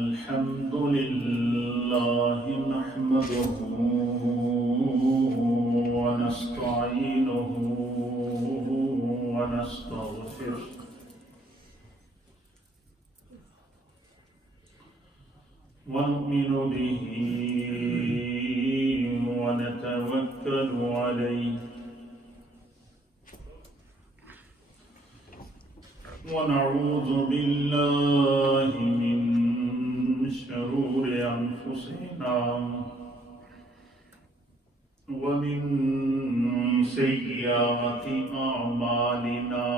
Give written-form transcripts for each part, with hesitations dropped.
الحمد لله نحمده ونستعينه ونستغفره ونؤمن به ونتوكل عليه ونعوذ بالله من شرور أنفسنا ومن سيئات أعمالنا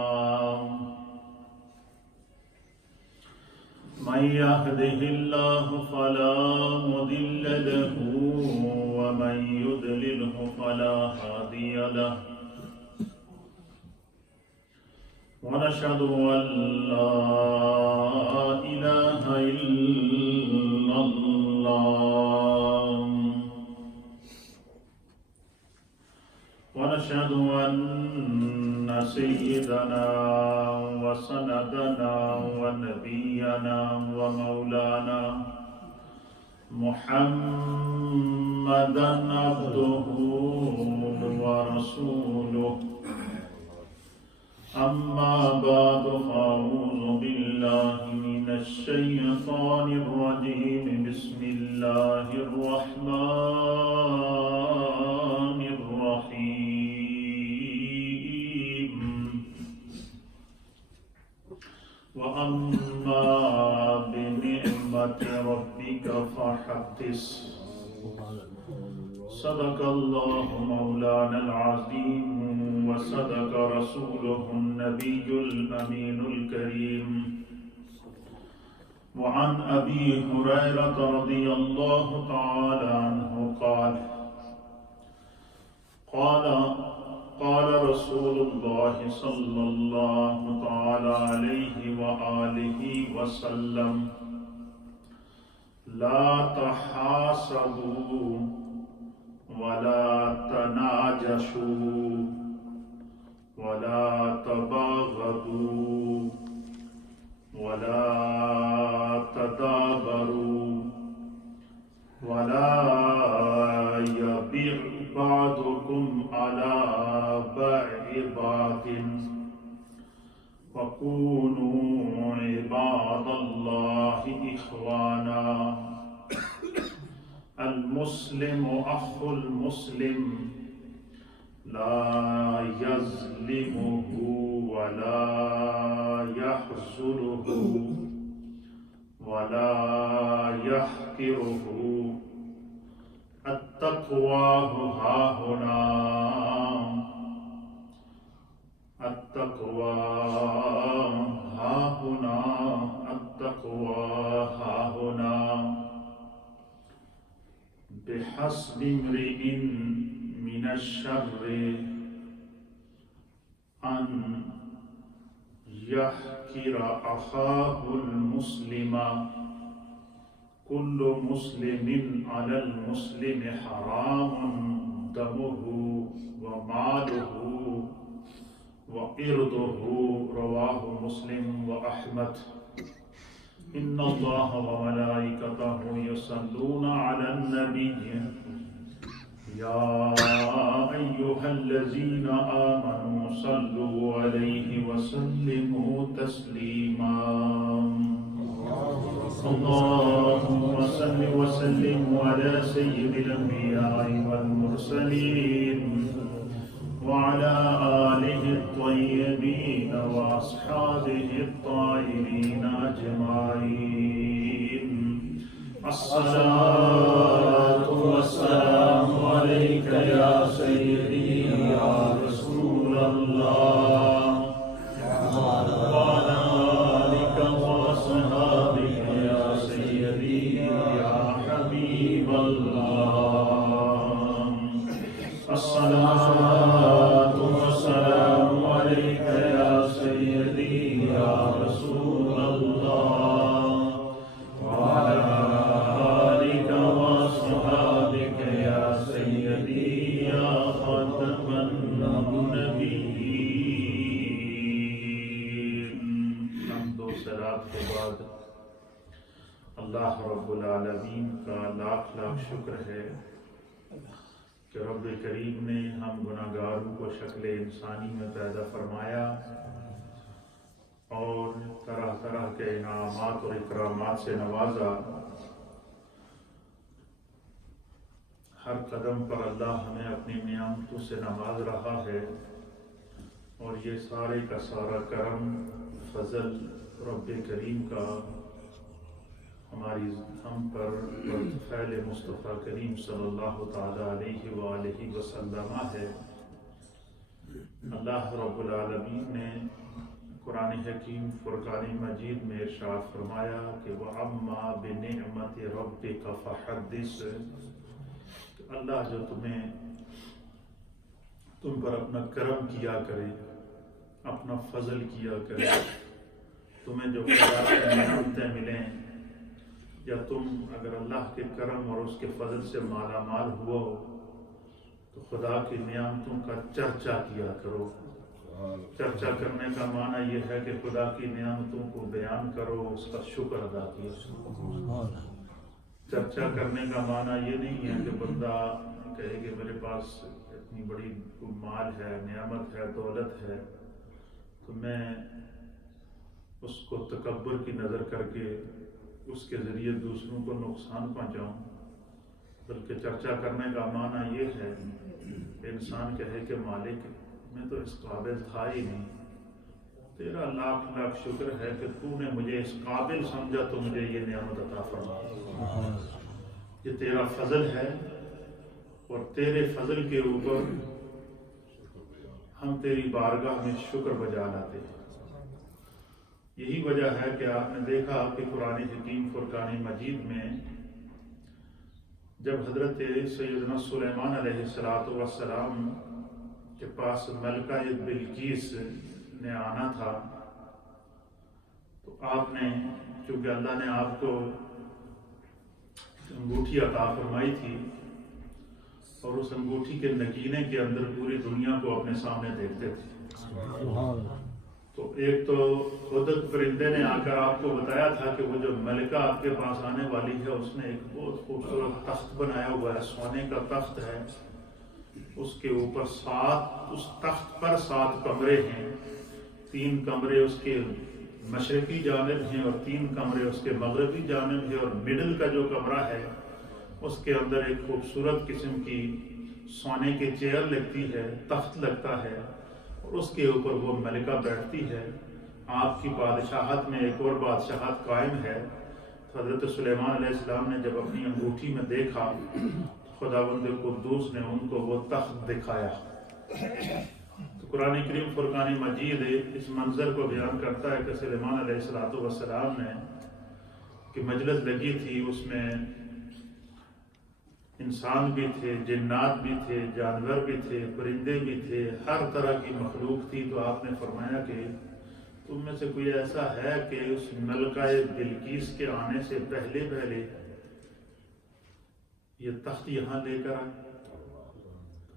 من يهده الله فلا مضل له ومن يضلله فلا هادي له ونشهد أن لا إله إلا الله ونشهد أن سيدنا وسندنا ونبينا ومولانا محمدا عبده ورسوله أما بعد فأعوذ بالله من الشيطان الرجيم بسم الله الرحمن الرحيم وأما بنعمة ربك فحدث صدق الله مولانا العظيم وصدق رسوله النبي الأمين الكريم وعن أبي هريرة رضي الله تعالى عنه قال رسول الله صلى الله تعالى عليه وآله وسلم لا تحاسدوا ولا تناجشوا ولا تباغضوا ولا تدابروا ولا يبيع بعضكم على بيع بعض وكونوا عباد الله إخوانا المسلم أخو المسلم لا يظلمه ولا يحزره ولا يحقره التقوى هاهنا التقوى هاهنا التقوى هاهنا بحسب امرئ من الشر أن يحقر أخاه المسلم كل مسلم على المسلم حرام دمه وماله وإرضه رواه مسلم وأحمد إن الله وملائكته يصلون على النبي يا أيها الذين آمنوا صلوا عليه وسلموا تسليما اللهم صل وسلم على سيد الأنبياء والمرسلين وعلى آله الطيبين وأصحابه الطاهرين أجمعين الصلاة والسلام عليك يا سيدي يا رسول الله وعلى آلك وأصحابك يا سيدي يا حبيب الله الصلاة والسلام عليك يا سيدي يا رسول الله وعلى آلك اللہ رب العالمین کا لاکھ لاکھ شکر ہے کہ رب کریم نے ہم گناہگاروں کو شکل انسانی میں پیدا فرمایا اور طرح طرح کے انعامات اور اکرامات سے نوازا۔ ہر قدم پر اللہ ہمیں اپنی نعمتوں سے نواز رہا ہے، اور یہ سارے کا سارا کرم فضل رب کریم کا ہم پر فعل مصطفیٰ کریم صلی اللہ تعالی علیہ وآلہ وسلم ہے۔ اللہ رب العالمین نے قرآن حکیم فرقان مجید میں ارشاد فرمایا کہ وَأَمَّا بِنِعْمَةِ رَبِّكَ فَحَدِّثْ، اللہ جو تم پر اپنا کرم کیا کرے، اپنا فضل کیا کرے، تمہیں جو خدا کی نعمتیں ملیں، یا تم اگر اللہ کے کرم اور اس کے فضل سے مالا مال ہوا ہو تو خدا کی نعمتوں کا چرچا کیا کرو۔ چرچا کرنے کا معنی یہ ہے کہ خدا کی نعمتوں کو بیان کرو، اس کا شکر ادا کیا۔ چرچا کرنے کا معنی یہ نہیں ہے کہ بندہ کہے کہ میرے پاس اتنی بڑی مال ہے، نعمت ہے، دولت ہے، تو میں اس کو تکبر کی نظر کر کے اس کے ذریعے دوسروں کو نقصان پہنچاؤں، بلکہ چرچا کرنے کا معنی یہ ہے کہ انسان کہے کہ مالک میں تو اس قابل تھا ہی نہیں، تیرا لاکھ لاکھ شکر ہے کہ تو نے مجھے اس قابل سمجھا تو مجھے یہ نعمت عطا فرما۔ یہ تیرا فضل ہے، اور تیرے فضل کے اوپر ہم تیری بارگاہ میں شکر بجا لاتے ہیں۔ یہی وجہ ہے کہ آپ نے دیکھا کہ قرآن حکیم فرقان مجید میں جب حضرت سیدنا سلیمان علیہ السلام کے پاس ملکہ بلقیس نے آنا تھا، تو آپ نے، چونکہ اللہ نے آپ کو انگوٹھی عطا فرمائی تھی، اور اس انگوٹھی کے نگینے کے اندر پوری دنیا کو اپنے سامنے دیکھتے تھے، تو ایک تو خود پرندے نے آ کر آپ کو بتایا تھا کہ وہ جو ملکہ آپ کے پاس آنے والی ہے اس نے ایک بہت خوبصورت تخت بنایا ہوا ہے، سونے کا تخت ہے، اس کے اوپر اس تخت پر 7 کمرے ہیں، 3 کمرے اس کے مشرقی جانب ہیں اور 3 کمرے اس کے مغربی جانب ہیں، اور مڈل کا جو کمرہ ہے اس کے اندر ایک خوبصورت قسم کی سونے کی چیئر لگتی ہے، تخت لگتا ہے، اور اس کے اوپر وہ ملکہ بیٹھتی ہے۔ آپ کی بادشاہت میں ایک اور بادشاہت قائم ہے۔ حضرت سلیمان علیہ السلام نے جب اپنی انگوٹھی میں دیکھا، خداوند قدوس نے ان کو وہ تخت دکھایا۔ تو قرآن کریم فرقان مجید اس منظر کو بیان کرتا ہے کہ سلیمان علیہ السلام نے کہ مجلس لگی تھی، اس میں انسان بھی تھے، جنات بھی تھے، جانور بھی تھے، پرندے بھی تھے، ہر طرح کی مخلوق تھی۔ تو آپ نے فرمایا کہ تم میں سے کوئی ایسا ہے کہ اس ملکہ بلقیس کے آنے سے پہلے یہ تخت یہاں لے کر آئے؟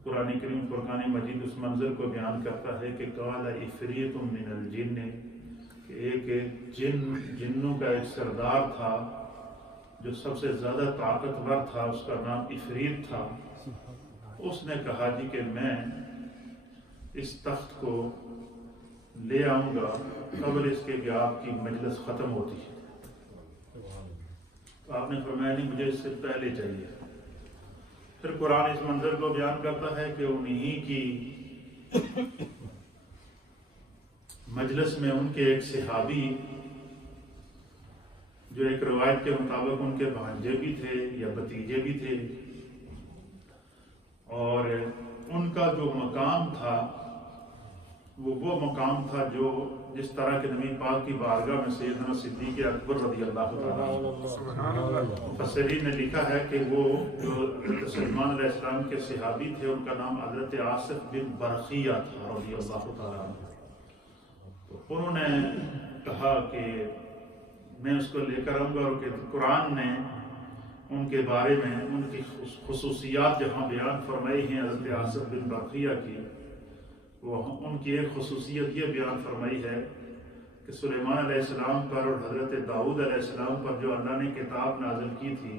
قرآن کریم فرقان مجید اس منظر کو بیان کرتا ہے کہ قال عفریت من الجن، کہ ایک جنوں کا ایک سردار تھا جو سب سے زیادہ طاقتور تھا، اس کا نام عفریت تھا۔ اس نے کہا جی کہ میں اس تخت کو لے آؤں گا قبل اس کے کہ آپ کی مجلس ختم ہوتی ہے۔ تو آپ نے فرمایا نہیں، مجھے اس سے پہلے چاہیے۔ پھر قرآن اس منظر کو بیان کرتا ہے کہ انہی کی مجلس میں ان کے ایک صحابی، جو ایک روایت کے مطابق ان کے بھانجے بھی تھے یا بھتیجے بھی تھے، اور ان کا جو مقام تھا وہ مقام تھا جو جس طرح کے نبی پاک کی بارگاہ میں سیدنا صدیق اکبر رضی اللہ تعالیٰ، مفسرین نے لکھا ہے کہ وہ جو سلیمان علیہ السلام کے صحابی تھے ان کا نام حضرت آصف بن برقیہ تھا رضی اللہ تعالیٰ۔ تو انہوں نے کہا کہ میں اس کو لے کر آؤں گا، اور کہ قرآن نے ان کے بارے میں ان کی خصوصیات جہاں بیان فرمائی ہیں حضرت آصف بن برقیہ کی، وہ ان کی ایک خصوصیت یہ بیان فرمائی ہے کہ سلیمان علیہ السلام پر اور حضرت داؤد علیہ السلام پر جو اللہ نے کتاب نازل کی تھی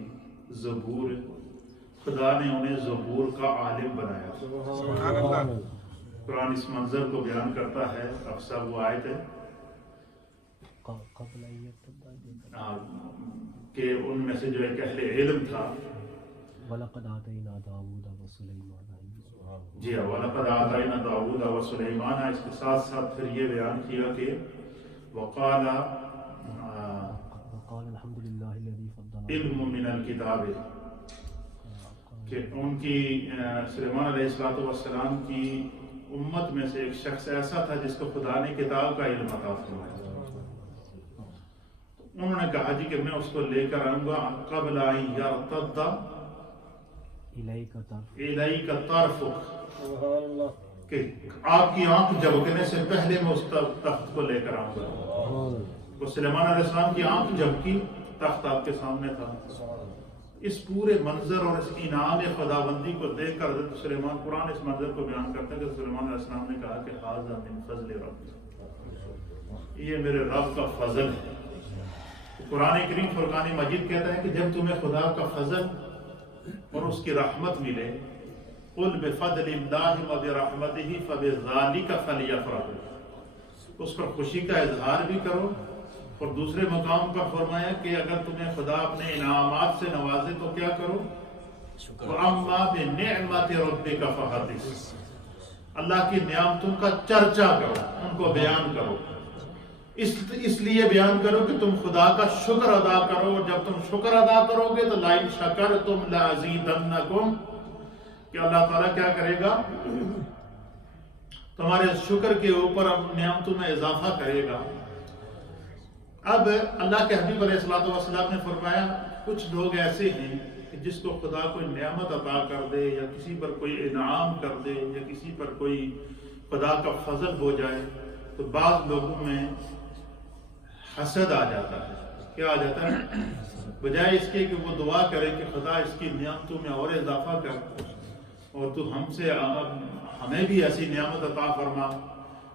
زبور، خدا نے انہیں زبور کا عالم بنایا. سبحان اللہ. قرآن اس منظر کو بیان کرتا ہے. اکثر وہ آیت ہے کہ ان میں سے جو ایک اہل علم تھا. وَلَقَدْ آتَيْنَا دَاوُودَ وَسُلَيْمَانَ. جی ہاں، وَلَقَدْ آتَيْنَا دَاوُودَ وَسُلَيْمَانَ. اس کے ساتھ ساتھ پھر یہ بیان کیا کہ وقال الحمد للہ الذی فضل علم من الکتاب، کہ ان کی سلیمان علیہ السلام کی امت میں سے ایک شخص ایسا تھا جس کو خدا نے کتاب کا علم عطا فرمایا. انہوں نے کہا جی کہ میں اس کو لے کر آؤں گا قبل ان یرتد الیک طرفک، سبحان اللہ. کہ آپ کی آنکھ جھپکنے سے پہلے میں اس تخت کو لے کر آؤں گا. وہ سلیمان علیہ السلام کی آنکھ جھپکی، تخت آپ کے سامنے تھا. اس پورے منظر اور اس انعام خداوندی کو دیکھ کر حضرت سلیمان، قرآن اس منظر کو بیان کرتا ہے کہ سلیمان علیہ السلام نے کہا کہ ھذا من فضل ربی، یہ میرے رب کا فضل ہے. قرآن کریم فرقان مجید کہتا ہے کہ جب تمہیں خدا کا فضل اور اس کی رحمت ملے، قل بفضل اللہ وبرحمتہ فبذالک فلیفرحوا، اس پر خوشی کا اظہار بھی کرو. اور دوسرے مقام پر فرمایا کہ اگر تمہیں خدا اپنے انعامات سے نوازے تو کیا کرو، وَأَمَّا بِنِعْمَةِ رَبِّكَ فَحَدِّثْ، اللہ کی نعمتوں کا چرچا کرو، ان کو بیان کرو. اس لیے بیان کرو کہ تم خدا کا شکر ادا کرو، اور جب تم شکر ادا کرو گے تو لَئِن شَكَرْتُمْ لَأَزِيدَنَّكُمْ، کہ اللہ تعالیٰ کیا کرے گا، تمہارے شکر کے اوپر نعمتوں میں اضافہ کرے گا. اب اللہ کے حبیب علیہ السلام نے فرمایا کچھ لوگ ایسے ہیں کہ جس کو خدا کوئی نعمت عطا کر دے یا کسی پر کوئی انعام کر دے یا کسی پر کوئی خدا کا فضل ہو جائے تو بعض لوگوں میں حسد آ جاتا ہے. کیا آ جاتا ہے؟ بجائے اس کے کہ وہ دعا کرے کہ خدا اس کی نعمتوں میں اور اضافہ کر، اور تو ہمیں بھی ایسی نعمت عطا فرما،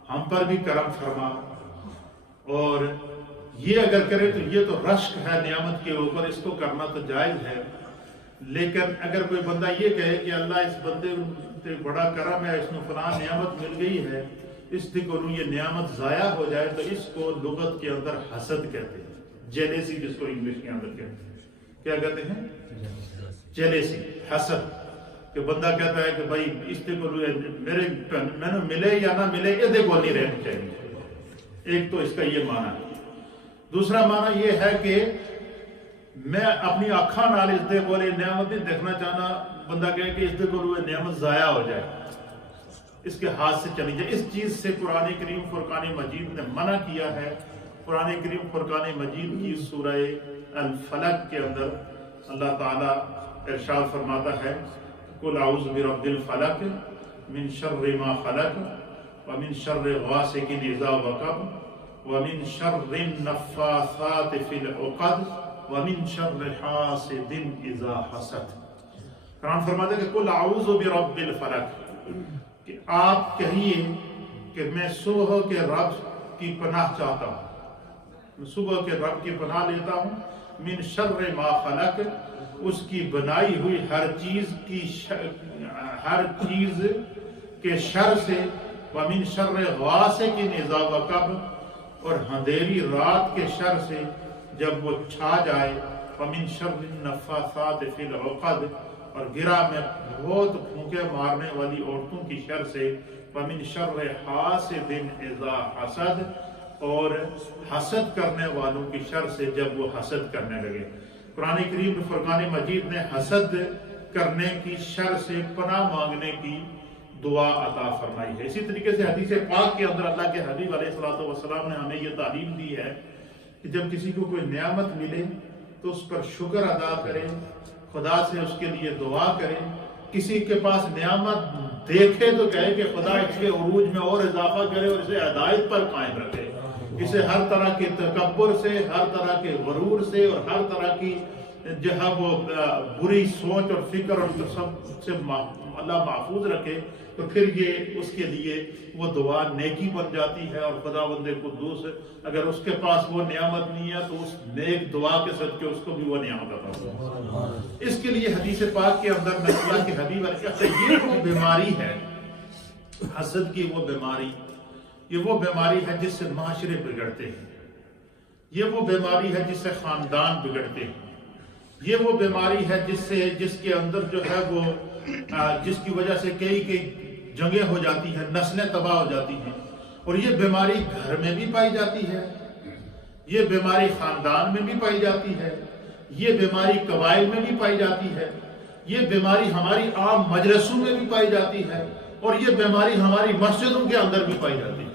ہم پر بھی کرم فرما. اور یہ اگر کرے تو یہ تو رشک ہے نعمت کے اوپر، اس کو کرنا تو جائز ہے. لیکن اگر کوئی بندہ یہ کہے کہ اللہ اس بندے سے بڑا کرم ہے، اس میں فلاں نعمت مل گئی ہے، اس لیے کو یہ نعمت ضائع ہو جائے، تو اس کو لغت کے اندر حسد کہتے ہیں. جیلیسی جس کو انگلش کے اندر کہتے ہیں. کیا کہتے ہیں؟ جیلیسی، حسد. کہ بندہ کہتا ہے کہ بھائی اس لیے کو میں ملے یا نہ ملے یہ دیکھو نہیں رہنا چاہیے. ایک تو اس کا یہ معنی ہے. دوسرا معنی یہ ہے کہ میں اپنی آنکھاں نال اس دے بولے نعمت نہیں دیکھنا چاہنا. بندہ کہے کہ اس دے کو نعمت ضائع ہو جائے، اس کے ہاتھ سے چلی جائے. اس چیز سے قرآن کریم فرقان مجید نے منع کیا ہے. قرآن کریم فرقان مجید کی سورہ الفلق کے اندر اللہ تعالیٰ ارشاد فرماتا ہے قل اعوذ برب الفلق من شر ما خلق ومن شر غاسق اذا وقب ومن شر النفاثات في العقد ومن شر حاسد اذا حسد. قرآن فرماتا ہے کہ قل اعوذ برب الفلق، کہ آپ کہیے کہ میں صبح کے رب کی پناہ چاہتا ہوں، میں صبح کے رب کی پناہ لیتا ہوں. من شر ما خلق، اس کی بنائی ہوئی ہر چیز کے شر سے. ومن شر غاسق اذا وقب، اور اندھیری رات کے شر سے جب وہ چھا جائے. ومن شر النفاثات فی العقد، اور گرہ میں بہت پھونکے مارنے والی عورتوں کی شر سے. ومن شر حاسد اذا حسد، اور حسد کرنے والوں کی شر سے جب وہ حسد کرنے لگے. قرآن کریم فرقان مجید نے حسد کرنے کی شر سے پناہ مانگنے کی دعا عطا فرمائی ہے. اسی طریقے سے حدیث پاک کے اندر اللہ کے حبیب علیہ السلام نے ہمیں یہ تعلیم دی ہے کہ جب کسی کو کوئی نعمت ملے تو اس پر شکر ادا کرے، خدا سے اس کے لیے دعا کرے. کسی کے پاس نعمت دیکھے تو کہے کہ خدا اس کے عروج میں اور اضافہ کرے اور اسے ہدایت پر قائم رکھے. اسے ہر طرح کے تکبر سے، ہر طرح کے غرور سے اور ہر طرح کی جہاں وہ بری سوچ اور فکر اور سب سے اللہ محفوظ رکھے. تو پھر یہ اس کے لیے وہ دعا نیکی بن جاتی ہے، اور خداوند قدوس اگر اس کے پاس وہ نعمت نہیں ہے تو اس نیک دعا کے صدقے اس کو بھی وہ نعمت عطا فرمائے۔ اس کے لیے حدیث پاک کے اندر نبی کے حبیب یہ وہ بیماری ہے، حسد کی وہ بیماری، یہ وہ بیماری ہے جس سے معاشرے بگڑتے ہیں، یہ وہ بیماری ہے جس سے خاندان بگڑتے ہیں، یہ وہ بیماری ہے جس کے اندر جو ہے وہ جس کی وجہ سے کئی جنگیں ہو جاتی ہیں، نسلیں تباہ ہو جاتی ہیں، اور یہ بیماری گھر میں بھی پائی جاتی ہے، یہ بیماری خاندان میں بھی پائی جاتی ہے، یہ بیماری قبائل میں بھی پائی جاتی ہے، یہ بیماری ہماری عام مجلسوں میں بھی پائی جاتی ہے، اور یہ بیماری ہماری مسجدوں کے اندر بھی پائی جاتی ہے۔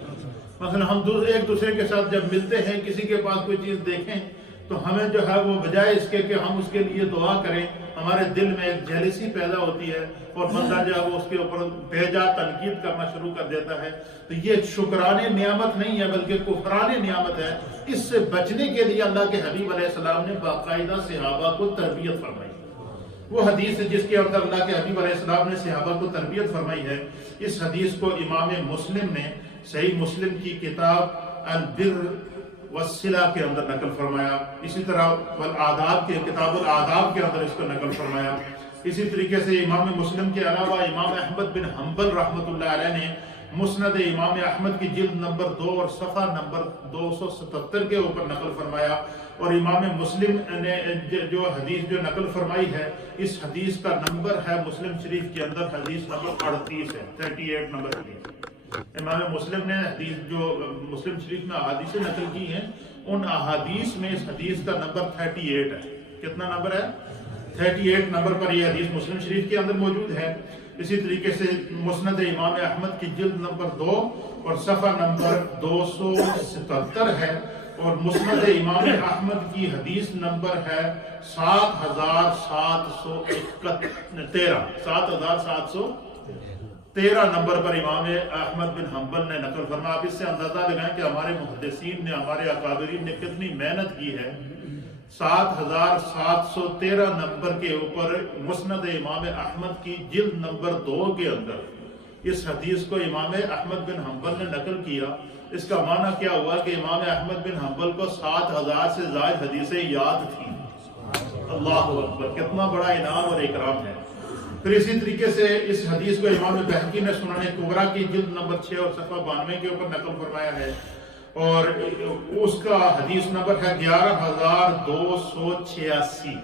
مثلا ہم ایک دوسرے کے ساتھ جب ملتے ہیں، کسی کے پاس کوئی چیز دیکھیں تو ہمیں جو ہے وہ بجائے اس کے کہ ہم اس کے لیے دعا کریں، ہمارے دل میں ایک جیلسی پیدا ہوتی ہے اور بندہ جو ہے وہ اس کے اوپر بھیجا تنقید کرنا شروع کر دیتا ہے۔ تو یہ شکرانے نعمت نہیں ہے بلکہ کفرانے نعمت ہے۔ اس سے بچنے کے لیے اللہ کے حبیب علیہ السلام نے باقاعدہ صحابہ کو تربیت فرمائی۔ وہ حدیث جس کے اندر اللہ کے حبیب علیہ السلام نے صحابہ کو تربیت فرمائی ہے، اس حدیث کو امام مسلم نے صحیح مسلم کی کتاب البر والصلہ کے اندر نقل فرمایا، اسی طرح والآداب کے کتاب الآداب کے اندر اس کو نقل فرمایا۔ اسی طریقے سے امام مسلم کے علاوہ امام احمد بن حنبل رحمۃ اللہ علیہ نے مسند امام احمد کی جلد نمبر 2 اور صفحہ نمبر 277 کے اوپر نقل فرمایا، اور امام مسلم نے جو حدیث جو نقل فرمائی ہے، اس حدیث کا نمبر ہے مسلم شریف کے اندر حدیث نمبر 38 ہے، 38 نمبر حدیث۔ امام مسلم نے حدیث جو مسلم شریف میں احادیث نقل کی ہیں، ان احادیث میں اس حدیث کا نمبر 38 ہے۔ کتنا نمبر ہے؟ 38 نمبر پر یہ حدیث مسلم شریف کے اندر موجود ہے۔ اسی طریقے سے مسند امام احمد کی جلد نمبر 2 اور صفحہ نمبر 277 ہے، اور مسند امام احمد کی حدیث نمبر ہے 7713 نمبر پر امام احمد بن حنبل نے نقل فرمایا۔ آپ اس سے اندازہ لگائیں کہ ہمارے محدثین نے، ہمارے اکابرین نے کتنی محنت کی ہے۔ 7713 نمبر کے اوپر مسند امام احمد کی جلد نمبر 2 کے اندر اس حدیث کو امام احمد بن حنبل نے نقل کیا۔ اس کا معنی کیا ہوا کہ امام احمد بن حنبل کو 7000 سے زائد حدیثیں یاد تھیں۔ اللہ اکبر، کتنا بڑا انعام اور اکرام ہے۔ پھر اسی طریقے سے اس حدیث کو امام بہقی نے سنن کبریٰ کی جلد نمبر 6 اور صفحہ 92 کے اوپر نقل فرمایا ہے، اور اس کا حدیث نمبر ہے 11286۔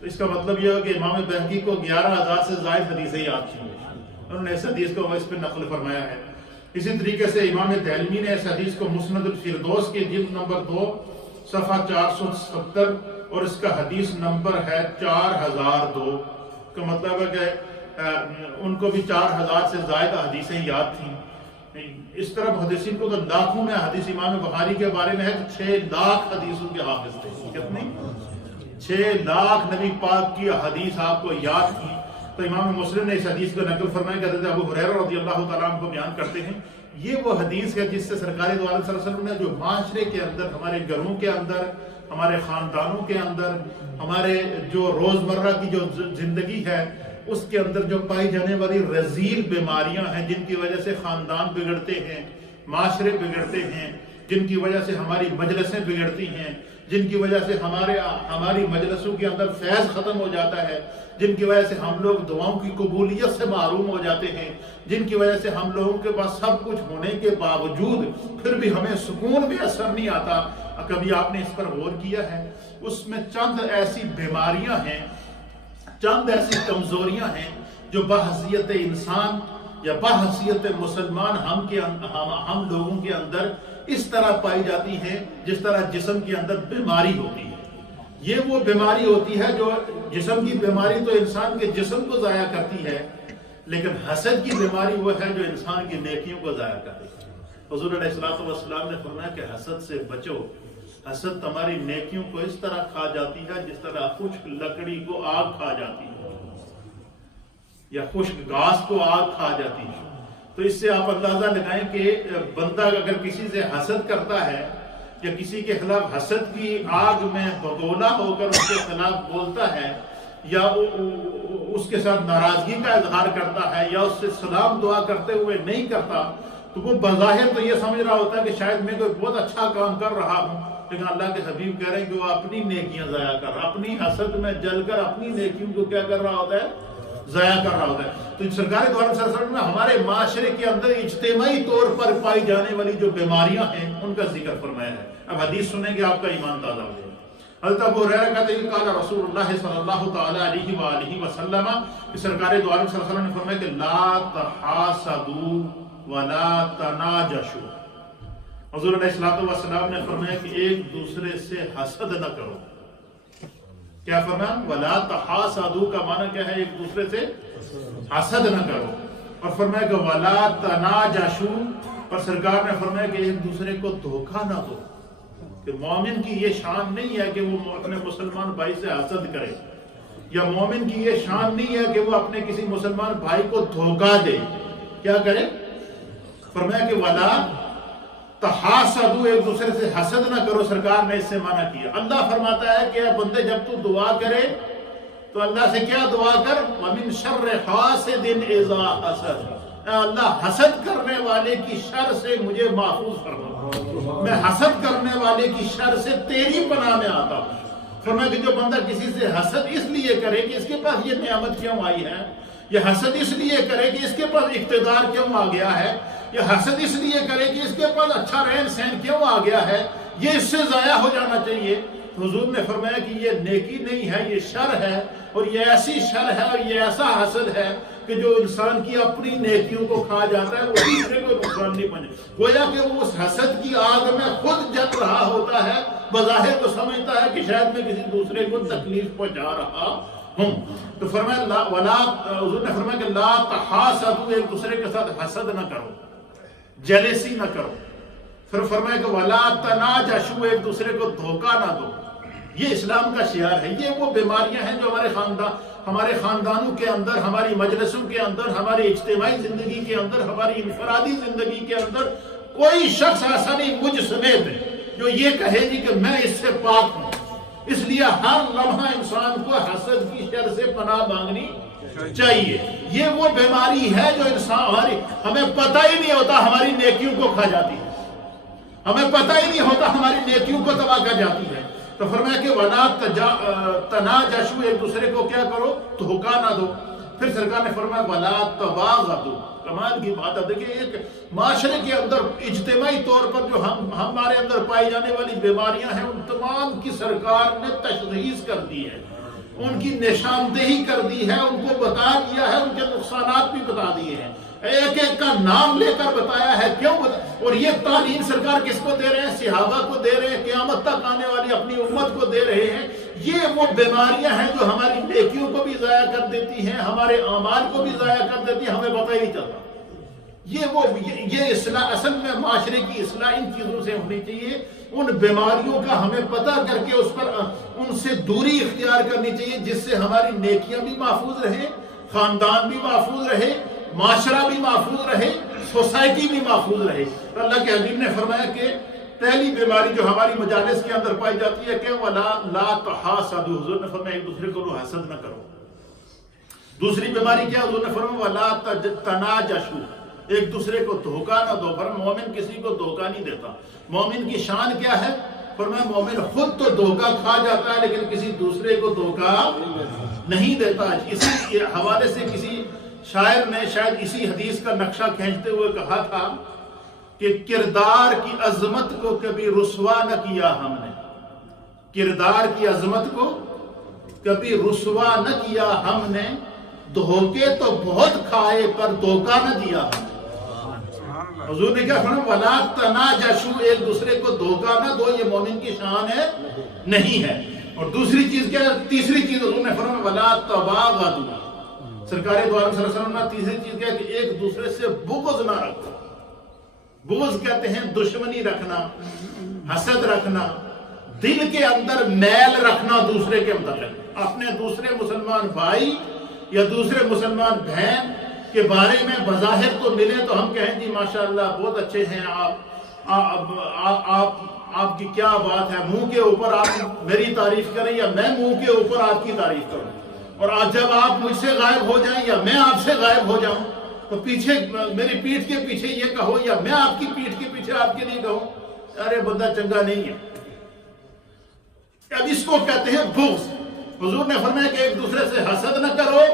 تو اس کا مطلب یہ ہے کہ امام بہقی کو 11000 سے زائد حدیثیں یاد تھیں، انہوں نے اس حدیث کو اس پہ نقل فرمایا ہے۔ اسی طریقے سے امام دہلوی نے اس حدیث کو مسند الفردوس کے جلد نمبر 2 صفحہ 470 اور اس کا حدیث نمبر ہے 4002۔ کا مطلب ہے کہ ان کو بھی 4000 سے زائد حدیثیں یاد تھیں۔ اس طرح محدثین کو تو لاکھوں میں حدیث امام بخاری کے بارے میں ہے کہ 6 لاکھ حدیثوں کے حافظ تھے۔ کتنی؟ 6 لاکھ نبی پاک کی حدیث آپ کو یاد تھی۔ تو امام مسلم نے اس حدیث کو نقل فرمایا کہ حضرت ابو ہریرہ رضی اللہ تعالیٰ عنہ کو بیان کرتے ہیں، یہ وہ حدیث ہے جس سے سرکار دو عالم صلی اللہ علیہ وسلم نے جو معاشرے کے اندر، ہمارے گھروں کے اندر، ہمارے خاندانوں کے اندر، ہمارے جو روزمرہ کی جو زندگی ہے اس کے اندر جو پائی جانے والی رذیل بیماریاں ہیں، جن کی وجہ سے خاندان بگڑتے ہیں، معاشرے بگڑتے ہیں، جن کی وجہ سے ہماری مجلسیں بگڑتی ہیں، جن کی وجہ سے ہماری مجلسوں کے اندر فیض ختم ہو جاتا ہے، جن کی وجہ سے ہم لوگ دعاؤں کی قبولیت سے محروم ہو جاتے ہیں، جن کی وجہ سے ہم لوگوں کے پاس سب کچھ ہونے کے باوجود پھر بھی ہمیں سکون بھی اثر نہیں آتا۔ کبھی آپ نے اس پر غور کیا ہے؟ اس میں چند ایسی بیماریاں ہیں، چند ایسی کمزوریاں ہیں جو بحیثیت انسان یا بحیثیت مسلمان ہم لوگوں کے اندر اس طرح پائی جاتی ہیں جس طرح جسم کے اندر بیماری ہوتی ہے۔ یہ وہ بیماری ہوتی ہے جو جسم کی بیماری تو انسان کے جسم کو ضائع کرتی ہے، لیکن حسد کی بیماری وہ ہے جو انسان کی نیکیوں کو ضائع کرتی ہے۔ حضور علیہ الصلوۃ والسلام نے فرمایا کہ حسد سے بچو، حسد تمہاری نیکیوں کو اس طرح کھا جاتی ہے جس طرح خشک لکڑی کو آگ کھا جاتی ہے یا خشک گھاس کو آگ کھا جاتی ہے۔ تو اس سے آپ اندازہ لگائیں کہ بندہ اگر کسی سے حسد کرتا ہے یا کسی کے خلاف حسد کی آگ میں بگولا ہو کر اس کے خلاف بولتا ہے یا اس کے ساتھ ناراضگی کا اظہار کرتا ہے یا اس سے سلام دعا کرتے ہوئے نہیں کرتا تو وہ بظاہر تو یہ سمجھ رہا ہوتا ہے کہ شاید میں کوئی بہت اچھا کام کر رہا ہوں، لیکن اللہ کے حبیب کہہ رہے ہیں کہ وہ اپنی نیکیاں ضائع کر رہا، اپنی حسد میں جل کر اپنی نیکیوں کو کیا کر رہا ہوتا ہے؟ ضائع کر رہا ہوتا ہے۔ تو سرکار دو عالم صلی اللہ علیہ وسلم نے ہمارے معاشرے کے اندر اجتماعی طور پر پائی جانے والی جو بیماریاں ہیں ان کا ذکر فرمایا ہے۔ اب حدیث سنیں گے آپ کا ایمان تازہ ہو جائے گا۔ حضرت ابو ہریرہ کہتے ہیں کہ قال رسول اللہ صلی اللہ تعالی علیہ وآلہ وسلم کہ سرکار دو عالم صلی اللہ علیہ وسلم نے فرمایا کہ لا تحاسدوا ولا تناجشوا۔ حضور علیہ السلام نے فرمایا کہ ایک دوسرے سے حسد نہ کرو۔ کیا فرمایا؟ ولا تحاسدوا کا معنی کیا ہے؟ ایک دوسرے سے حسد نہ کرو۔ اور فرمایا کہ ولا تناجشوا، اور سرکار نے فرمایا کہ ایک دوسرے کو دھوکہ نہ دو۔ کہ مومن کی یہ شان نہیں ہے کہ وہ اپنے مسلمان بھائی سے حسد کرے، یا مومن کی یہ شان نہیں ہے کہ وہ اپنے کسی مسلمان بھائی کو دھوکہ دے۔ کیا کرے؟ فرمایا کہ ولا تحاسدوا، ایک دوسرے سے حسد نہ کرو، سرکار نے اس سے منع کیا۔ اللہ فرماتا ہے کہ اے بندے جب تو دعا کرے تو اللہ سے کیا دعا کر؟ وَمِن شَرِّ حَاسِدٍ إِذَا حَسَدَ، اے اللہ حسد کرنے والے کی شر سے مجھے محفوظ فرما، میں حسد کرنے والے کی شر سے تیری پناہ میں آتا ہوں۔ فرمایا کہ جو بندہ کسی سے حسد اس لیے کرے کہ اس کے پاس یہ نعمت کیوں آئی ہے، یہ حسد اس لیے کرے کہ اس کے پاس اقتدار کیوں آ گیا ہے، یہ حسد اس لیے کرے کہ اس کے پاس اچھا رہن سہن کیوں آ گیا ہے، یہ اس سے ضائع ہو جانا چاہیے۔ حضور نے فرمایا کہ یہ نیکی نہیں ہے، یہ شر ہے، اور یہ ایسی شر ہے اور یہ ایسا حسد ہے کہ جو انسان کی اپنی نیکیوں کو کھا جاتا ہے، وہ دوسرے کو نقصان نہیں پہنچے۔ گویا کہ وہ اس حسد کی آگ میں خود جل رہا ہوتا ہے، بظاہر تو سمجھتا ہے کہ شاید میں کسی دوسرے کو تکلیف پہنچا رہا ہوں۔ تو فرمایا حضور نے فرمایا کہ لا تحاسدوا، ایک دوسرے کے ساتھ حسد نہ کرو، جیلسی نہ کرو۔ پھر فرمایا کہ ولا تناجشوا، ایک دوسرے کو دھوکہ نہ دو۔ یہ اسلام کا شعار ہے۔ یہ وہ بیماریاں ہیں جو ہمارے خاندانوں کے اندر، ہماری مجلسوں کے اندر، ہماری اجتماعی زندگی کے اندر، ہماری انفرادی زندگی کے اندر کوئی شخص ایسا نہیں مجھ سمیت جو یہ کہے جی کہ میں اس سے پاک ہوں۔ اس لیے ہر لمحہ انسان کو حسد کی شر سے پناہ مانگنی چاہیے۔ یہ وہ بیماری ہے جو انسان ہمیں پتہ ہی نہیں ہوتا ہماری نیکیوں کو کھا جاتی ہے، ہمیں پتہ ہی نہیں ہوتا ہماری نیکیوں کو تباہ کر جاتی ہے۔ تو فرمایا کہ ولا تناجشوا، ایک دوسرے کو کیا کرو؟ دھوکہ نہ دو۔ پھر سرکار نے فرمایا ولا تباغضوا۔ کمال کی بات ہے، دیکھیں ایک معاشرے کے اندر اجتماعی طور پر جو ہمارے اندر پائی جانے والی بیماریاں ہیں ان تمام کی سرکار نے تشخیص کر دی ہے، ان کی نشاندہی کر دی ہے، ان کو بتا دیا ہے، ان کے نقصانات بھی بتا دیے ہیں، ایک ایک کا نام لے کر بتایا ہے۔ کیوں اور یہ تعلیم سرکار کس کو دے رہے ہیں؟ صحابہ کو دے رہے ہیں، قیامت تک آنے والی اپنی امت کو دے رہے ہیں۔ یہ وہ بیماریاں ہیں جو ہماری نیکیوں کو بھی ضائع کر دیتی ہیں، ہمارے اعمال کو بھی ضائع کر دیتی ہیں، ہمیں پتہ ہی نہیں چلتا۔ یہ اصلاح اصل میں معاشرے کی اصلاح ان چیزوں سے ہونی چاہیے۔ ان بیماریوں کا ہمیں پتہ کر کے اس پر ان سے دوری اختیار کرنی چاہیے، جس سے ہماری نیکیاں بھی محفوظ رہیں، خاندان بھی محفوظ رہے، معاشرہ بھی محفوظ رہے، سوسائٹی بھی محفوظ رہے۔ تو اللہ کے حبیب نے فرمایا کہ پہلی بیماری جو ہماری مجالس کے اندر پائی جاتی ہے کہ لا تحاسدوا، حضور نے فرمایا ایک دوسرے کو حسد نہ کرو۔ دوسری بیماری کیا؟ حضور نے فرمایا ولا تناجشوا، ایک دوسرے کو دھوکہ نہ دو۔ فرمایا مومن کسی کو دھوکہ نہیں دیتا۔ مومن کی شان کیا ہے؟ فرمایا مومن خود تو دھوکہ کھا جاتا ہے لیکن کسی دوسرے کو دھوکہ نہیں دیتا۔ اسی حوالے سے کسی شاعر نے شاید اسی حدیث کا نقشہ کھینچتے ہوئے کہا تھا کہ کردار کی عظمت کو کبھی رسوا نہ کیا ہم نے، کردار کی عظمت کو کبھی رسوا نہ کیا ہم نے، دھوکے تو بہت کھائے پر دھوکہ نہ دیا ہم نے۔ حضور نے کیا فرمایا؟ ولا تناجشوا، ایک دوسرے کو دھوکہ نہ دو، یہ مومن کی شان ہے نہیں ہے۔ اور دوسری چیز کیا؟ تیسری چیز حضور نے فرمایا ولا تباغضوا۔ سرکار دو عالم صلی اللہ علیہ وسلم نے تیسری چیز کیا کہ ایک دوسرے سے بغض نہ رکھو۔ بغض کہتے ہیں دشمنی رکھنا، حسد رکھنا، دل کے اندر میل رکھنا دوسرے کے متعلق۔ اپنے دوسرے مسلمان بھائی یا دوسرے مسلمان بہن کے بارے میں بظاہر تو ملے تو ہم کہیں جی ماشاءاللہ بہت اچھے ہیں آپ کی کیا بات ہے، منہ کے اوپر آپ میری تعریف کریں یا میں منہ کے اوپر آپ کی تعریف کروں، اور آج جب آپ مجھ سے غائب ہو جائیں یا میں آپ سے غائب ہو جاؤں تو پیچھے میری پیٹھ کے پیچھے یہ کہو یا میں آپ کی پیٹھ کے پیچھے آپ کے لیے کہوں، ارے بندہ چنگا نہیں ہے۔ اب اس کو کہتے ہیں بغض۔ حضور نے فرمایا کہ ایک دوسرے سے حسد نہ کرو،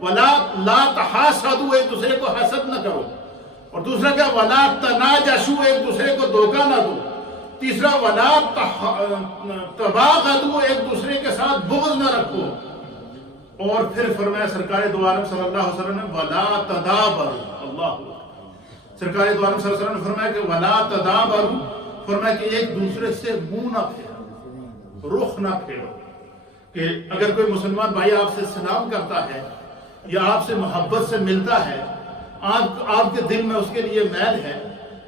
ولا لا تحاسدوا، ایک دوسرے کو حسد نہ کرو، اور دوسرا کیا، ولا تناجشوا، ایک دوسرے کو دھوکہ نہ دو، تیسرا ولا تباغضوا، ایک دوسرے کے ساتھ بغض نہ رکھو، اور پھر فرمایا سرکار دو عالم صلی اللہ علیہ وسلم نے ولا تدابروا، اللہ سرکار دو عالم صلی اللہ علیہ وسلم نے فرمایا کہ ولا تدابروا، فرمایا کہ ایک دوسرے سے منہ نہ پھیرو، رخ نہ پھیرو، کہ اگر کوئی مسلمان بھائی آپ سے سلام کرتا ہے یا آپ سے محبت سے ملتا ہے، آپ کے دل میں اس کے لیے میل ہے،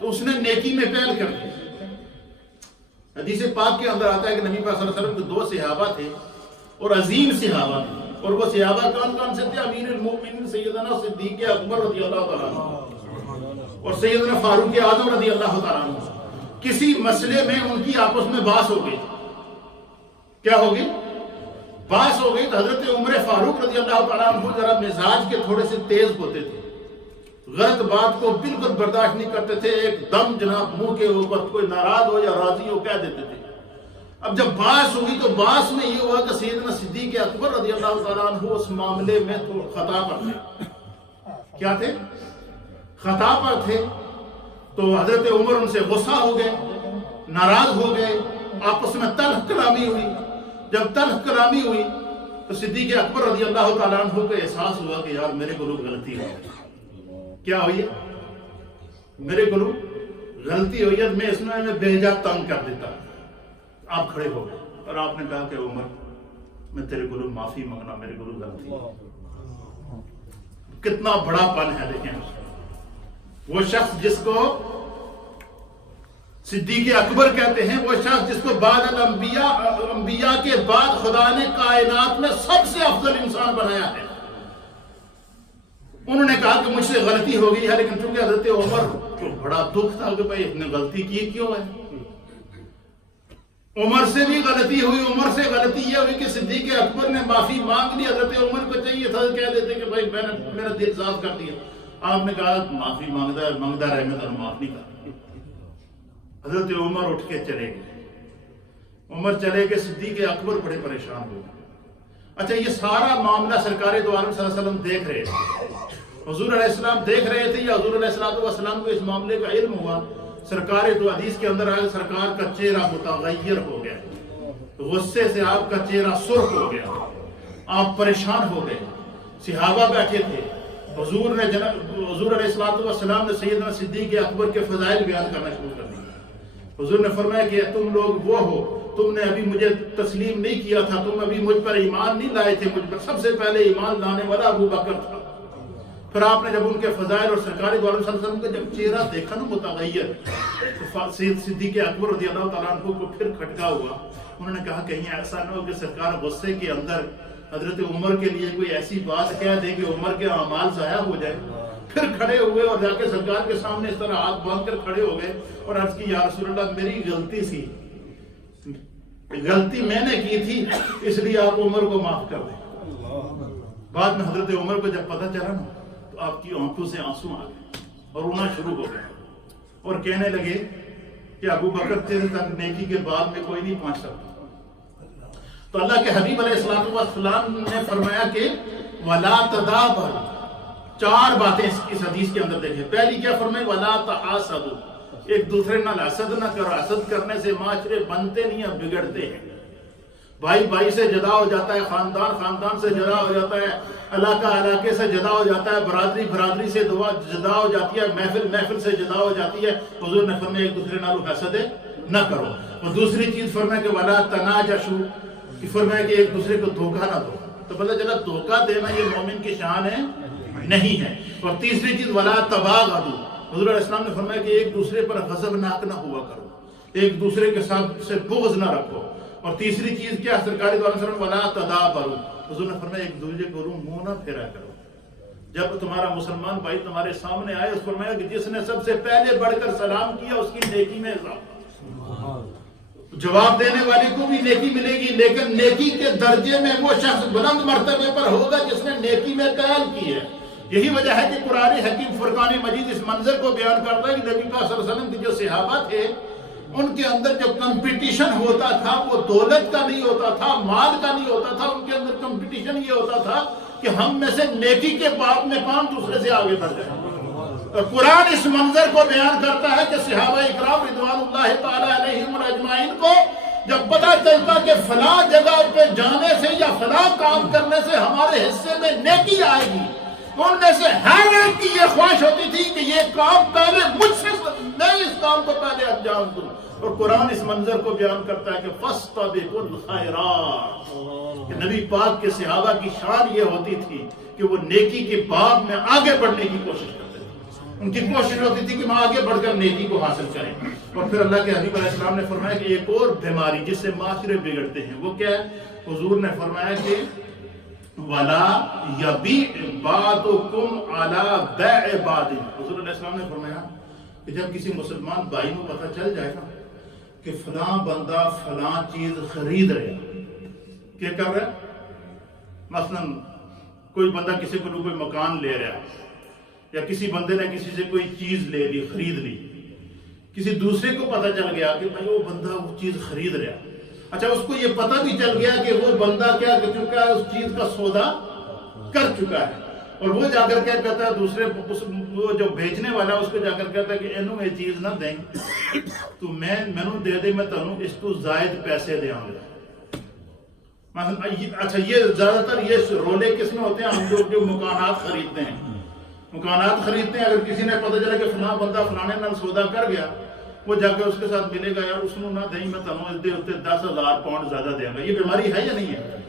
تو اس نے نیکی میں پہل کر دی۔ حدیث پاک کے اندر آتا ہے کہ نبی پاک صلی اللہ علیہ وسلم کے 2 صحابہ تھے اور عظیم صحابہ تھے، اور وہ صحابہ کون سے تھے؟ امیر المؤمنین سیدنا صدیق اکبر رضی اللہ تعالیٰ عنہ اور سیدنا فاروق اعظم رضی اللہ تعالیٰ عنہ۔ کسی مسئلے میں ان کی آپس میں بحث ہو گئی، کیا ہوگی؟ بحث ہو گئی۔ تو حضرت عمر فاروق رضی اللہ تعالیٰ عنہ ذرا مزاج کے تھوڑے سے تیز ہوتے تھے، غلط بات کو بالکل برداشت نہیں کرتے تھے، ایک دم جناب منہ کے اوپر کوئی ناراض ہو یا راضی ہو کہہ دیتے تھے۔ اب جب بحث ہوئی تو بحث میں یہ ہوا کہ سیدنا صدیق اکبر رضی اللہ تعالیٰ عنہ اس معاملے میں تو خطا پر تھے۔ کیا تھے؟ خطا پر تھے۔ تو حضرت عمر ان سے غصہ ہو گئے، ناراض ہو گئے، آپس میں تلخ کلامی ہوئی۔ جب تلخ کلامی ہوئی تو صدیق اکبر رضی اللہ تعالیٰ عنہ کو احساس ہوا کہ یار میرے کو غلطی ہو گئی۔ کیا ہوئی ہے؟ میرے کو غلطی ہوئی ہے، میں اس میں بے جا تنگ کر دیتا۔ آپ کھڑے ہو گئے اور آپ نے کہا کہ عمر میں تیرے کو معافی مانگنا، میرے کو غلطی ہے۔ کتنا بڑا پن ہے، دیکھیں وہ شخص جس کو صدیق اکبر کہتے ہیں، وہ شخص جس کو بعد انبیاء کے بعد خدا نے کائنات میں سب سے افضل انسان بنایا ہے۔ انہوں نے کہا کہ مجھ سے غلطی ہو گئی ہے، لیکن چونکہ حضرت عمر کو بڑا دکھ تھا کہ بھائی اس نے غلطی کی کیوں ہے۔ عمر سے بھی غلطی ہوئی، عمر سے غلطی یہ ہوئی کہ صدیق اکبر نے معافی مانگ لی۔ حضرت عمر کو چاہیے تھا کہہ دیتے کہ بھائی میں نے میرا دل صاف کر دیا۔ آپ نے کہا معافی مانگتا رہے، میں تمہیں معاف نہیں کرتا۔ حضرت عمر اٹھ کے چلے گئے، عمر چلے گئے، صدیق اکبر بڑے پریشان ہو گئے۔ اچھا یہ سارا معاملہ سرکار دو عالم صلی اللہ علیہ وسلم دیکھ رہے تھے، حضور علیہ السلام دیکھ رہے تھے، یا حضور علیہ السلام کو اس معاملے کا علم ہوا؟ سرکار تو حدیث کے اندر آئے سرکار کا چہرہ متغیر ہو گیا، غصے سے آپ کا چہرہ سرخ ہو گیا، آپ پریشان ہو گئے۔ صحابہ بیٹھے تھے، حضور علیہ السلام نے سیدنا صدیق اکبر کے فضائل بیان کرنا شروع کر دیا۔ حضور نے فرمایا کہ تم لوگ وہ ہو، تم نے ابھی مجھے تسلیم نہیں کیا تھا، تم ابھی مجھ پر ایمان نہیں لائے تھے، مجھ پر سب سے پہلے ایمان لانے والا ابو بکر تھا۔ پھر آپ نے جب ان کے فضائل اور سرکار دو عالم صلی اللہ علیہ وسلم کا جب چہرہ دیکھا نا متغیر، تو صدیق اکبر رضی اللہ تعالیٰ عنہ کو پھر کھٹکا ہوا۔ انہوں نے کہا کہیں ایسا نہ ہو کہ سرکار غصے کے اندر حضرت عمر کے لیے کوئی ایسی بات کہہ دے کہ عمر کے اعمال ضائع ہو جائے۔ پھر کھڑے ہوئے اور جا کے سرکار کے سامنے اس طرح ہاتھ باندھ کر کھڑے ہو گئے اور عرض کی یا رسول اللہ میری غلطی سی، غلطی میں نے کی تھی، اس لیے آپ عمر کو معاف کر دیں۔ بعد میں حضرت عمر کو جب پتہ چلا نا تو آپ کی آنکھوں سے آنسو آ گئے اور رونا شروع ہو گئے اور کہنے لگے کہ ابو بکر تیرے تک نیکی کے بعد میں کوئی نہیں پہنچ سکتا۔ تو اللہ کے حبیب علیہ السلام نے فرمایا کہ وَلَا تَدَابَرُ، 4 باتیں اس حدیث کے اندر دیکھیں۔ پہلی کیا فرمائے؟ وَلَا تَحَاسَدُوا، ایک دوسرے نال حسد نہ کرو، حسد کرنے سے معاشرے بنتے نہیں ہیں، بگڑتے ہیں۔ بھائی بھائی سے جدا ہو جاتا ہے، خاندان خاندان سے جدا ہو جاتا ہے، علاقہ علاقے سے جدا ہو جاتا ہے، برادری برادری سے جدا ہو جاتی ہے، محفل محفل سے جدا ہو جاتی ہے۔ حضور نے فرمایا ایک دوسرے نال حسد نہ کرو۔ اور دوسری چیز فرمایا کہ وَلَا تَنَاجَشُوا، کہ فرمایا کہ ایک دوسرے کو دھوکہ نہ دو۔ تو پتہ چلا دھوکہ دینا یہ مومن کی شان ہے نہیں ہے۔ اور تیسری چیز وَلَا تَبَاغَضُوا، حضور علیہ السلام نے فرمایا کہ ایک دوسرے پر غضبناک نہ ہوا کرو، ایک دوسرے کے ساتھ سے بغض نہ رکھو۔ اور تیسری چیز کیا؟ سرکار دو عالم صلی اللہ علیہ وسلم وَلَا تَدَابَرُوا، حضور نے فرمایا ایک دوسرے کو منہ نہ پھیرا کرو۔ جب تمہارا مسلمان بھائی تمہارے سامنے آئے، اس فرمایا کہ جس نے سب سے پہلے بڑھ کر سلام کیا اس کی نیکی میں اضافہ۔ جواب دینے والے کو بھی نیکی ملے گی، لیکن نیکی کے درجے میں وہ شخص بلند مرتبے پر ہوگا جس نے نیکی میں قیام کی ہے۔ یہی وجہ ہے کہ قرآن حکیم فرقان مجید اس منظر کو بیان کرتا ہے کہ نبی پاک صلی اللہ علیہ وسلم کے جو صحابہ تھے ان کے اندر جو کمپٹیشن ہوتا تھا وہ دولت کا نہیں ہوتا تھا، مال کا نہیں ہوتا تھا، ان کے اندر کمپٹیشن یہ ہوتا تھا کہ ہم میں سے نیکی کے باب میں کام دوسرے سے آگے بڑھ جائے۔ اور قرآن اس منظر کو بیان کرتا ہے کہ صحابہ اکرام رضوان اللہ تعالی علیہم اجمعین کو جب پتہ چلتا کہ فلاں جگہ پہ جانے سے یا فلاں کام کرنے سے ہمارے حصے میں نیکی آئے گی، تو ان میں سے ہر ایک کی یہ خواہش ہوتی تھی کہ یہ کام پہلے مجھ سے، میں اس کام کو پہلے انجام دوں۔ اور قرآن اس منظر کو بیان کرتا ہے کہ فَاسْتَبِقُوا الْخَيْرَاتِ، کہ نبی پاک کے صحابہ کی شان یہ ہوتی تھی کہ وہ نیکی کے باب میں آگے بڑھنے کی کوشش کرتے تھے۔ ان کی کوشش ہوتی تھی کہ ہم آگے بڑھ کر نیکی کو حاصل کریں۔ اور پھر اللہ کے حبیب علیہ السلام نے فرمایا کہ ایک اور بیماری جس سے معاشرے بگڑتے ہیں وہ کیا ہے؟ حضور نے فرمایا کہ وَلَا يَبِعْ بَعْضُكُمْ عَلَى بَيْعِ بَعْضٍ، حضور علیہ السلام نے فرمایا کہ جب کسی مسلمان بھائی کو پتہ چل جائے گا کہ فلاں بندہ فلاں چیز خرید رہے، کیا کر رہا ہے؟ مثلا کوئی بندہ کسی کو کوئی مکان لے رہا ہے، یا کسی بندے نے کسی سے کوئی چیز لے لی، خرید لی، کسی دوسرے کو پتہ چل گیا کہ بھائی وہ بندہ وہ چیز خرید رہا، اچھا اس کو یہ پتہ بھی چل گیا کہ وہ بندہ کیا کر چکا ہے، اس چیز کا سودا کر چکا ہے، اور وہ جا کر کیا کہتا ہے دوسرے وہ جو بیچنے والا اس کو جا کر کہتا ہے کہ اینو یہ چیز نہ دیں تو میں نو دے دے، میں تنوں اس کو زائد پیسے دے آؤں گا۔ اچھا یہ زیادہ تر یہ رولے کس میں ہوتے ہیں؟ ہم لوگ جو مکانات خریدتے ہیں، مکانات خریدتے ہیں، اگر کسی نے پتہ چلا کہ فلاں بندہ فلانے نال سودا کر گیا، وہ جا کے اس کے ساتھ ملے گا، یار اس نے نہ دیں میں تنوں اس دے ہوتے 10,000 پاؤنڈ زیادہ دیں گا۔ یہ بیماری ہے یا نہیں ہے؟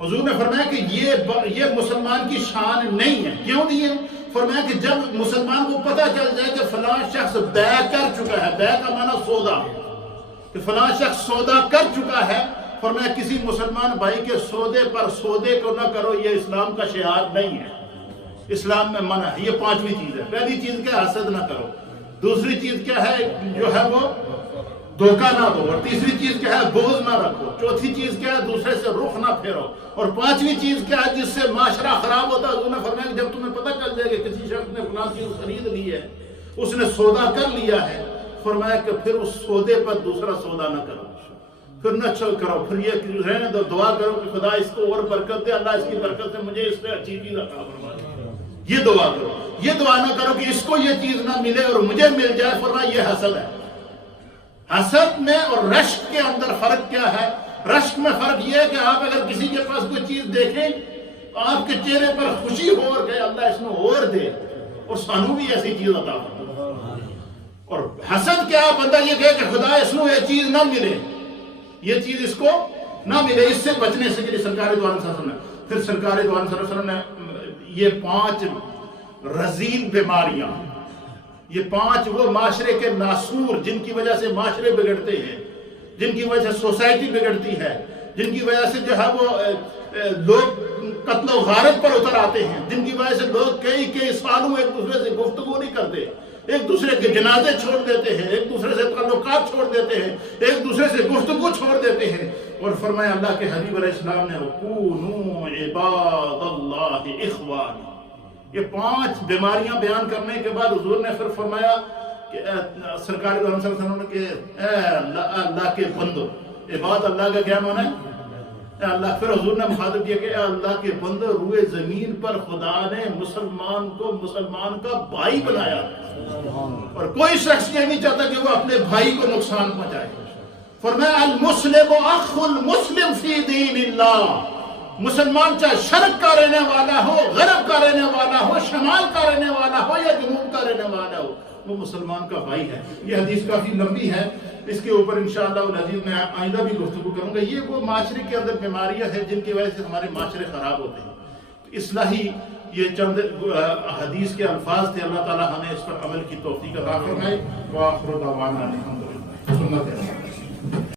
حضور نے فرمایا کہ یہ مسلمان کی شان نہیں ہے۔ کیوں نہیں ہے؟ فرمایا کہ جب مسلمان کو پتہ چل جائے کہ فلاں شخص بیع کر چکا ہے، بیع کا معنی سودا، کہ فلاں شخص سودا کر چکا ہے، فرمایا کسی مسلمان بھائی کے سودے پر سودے کو نہ کرو، یہ اسلام کا شعار نہیں ہے، اسلام میں منع ہے۔ یہ 5ویں چیز ہے۔ پہلی چیز کیا؟ حسد نہ کرو۔ دوسری چیز کیا ہے؟ جو ہے وہ دھوکہ نہ دو۔ اور تیسری چیز کیا ہے؟ بغض نہ رکھو۔ چوتھی چیز کیا ہے؟ دوسرے سے رخ نہ پھیرو۔ اور 5ویں چیز کیا ہے جس سے معاشرہ خراب ہوتا ہے؟ حضور نے فرمایا کہ جب تمہیں پتہ چل جائے کہ کسی شخص نے فلاں چیز خرید لی ہے، اس نے سودا کر لیا ہے، فرمایا کہ پھر اس سودے پر دوسرا سودا نہ کرو، پھر نہ چل کرو، پھر یہ رہنے دو، دعا کرو کہ خدا اس کو اور برکت دے، اللہ اس کی برکت سے مجھے اس پہ اچھی چیز عطا فرما دے۔ یہ دعا کرو، یہ دعا نہ کرو کہ اس کو یہ چیز نہ ملے اور مجھے مل جائے، فرمایا یہ حسد ہے۔ حسد میں اور رشک کے اندر فرق کیا ہے؟ رشک میں فرق یہ ہے کہ آپ اگر کسی کے پاس کوئی چیز دیکھیں تو آپ کے چہرے پر خوشی ہو اور کہ اللہ اس میں اور دے اور سانو بھی ایسی چیز عطا فرمائے۔ اور حسد کیا؟ بندہ یہ کہے کہ خدا اس کو یہ چیز نہ ملے، یہ چیز اس کو نہ ملے۔ اس سے بچنے سے لیے سرکار دو عالم صلی اللہ علیہ وسلم نے پھر سرکار دو عالم صلی اللہ علیہ وسلم نے یہ 5 رذیل بیماریاں، یہ 5 وہ معاشرے کے ناسور جن کی وجہ سے معاشرے بگڑتے ہیں، جن کی وجہ سے سوسائٹی بگڑتی ہے، جن کی وجہ سے جو ہے وہ لوگ قتل و غارت پر اتر آتے ہیں، جن کی وجہ سے لوگ کئی سالوں ایک دوسرے سے گفتگو نہیں کرتے، ایک دوسرے کے جنازے چھوڑ دیتے ہیں، ایک دوسرے سے تعلقات چھوڑ دیتے ہیں، ایک دوسرے سے گفتگو چھوڑ دیتے ہیں۔ اور فرمایا اللہ کے حبیب علیہ السلام نے کونوا عباد اللہ اخوانا، یہ 5 بیماریاں بیان کرنے کے بعد حضور نے پھر فرمایا کہ سرکار دو عالم صلی اللہ علیہ وسلم نے کہ اے اللہ کے بندو، عباد اللہ کا کیا معنی ہے؟ اے اللہ۔ پھر حضور نے مخاطب کیا کہ اے اللہ کے بندو، روئے زمین پر خدا نے مسلمان کو مسلمان کا بھائی بنایا، اور کوئی شخص یہ نہیں چاہتا کہ وہ اپنے بھائی کو نقصان پہنچائے۔ فرمایا المسلم اخو المسلم فی دین اللہ، مسلمان چاہے شرق کا رہنے والا ہو، غرب کا رہنے والا ہو، شمال کا رہنے والا ہو یا جنوب کا رہنے والا ہو، وہ مسلمان کا بھائی ہے۔ یہ حدیث کافی لمبی ہے، اس کے اوپر انشاءاللہ العزیز میں آئندہ بھی گفتگو کروں گا۔ یہ وہ معاشرے کے اندر بیماریاں ہیں جن کی وجہ سے ہمارے معاشرے خراب ہوتے ہیں۔ اصلاحی یہ چند حدیث کے الفاظ تھے، اللہ تعالی ہمیں اس پر عمل کی توفیق عطا فرمائے۔ وآخر دعوانا الحمدللہ۔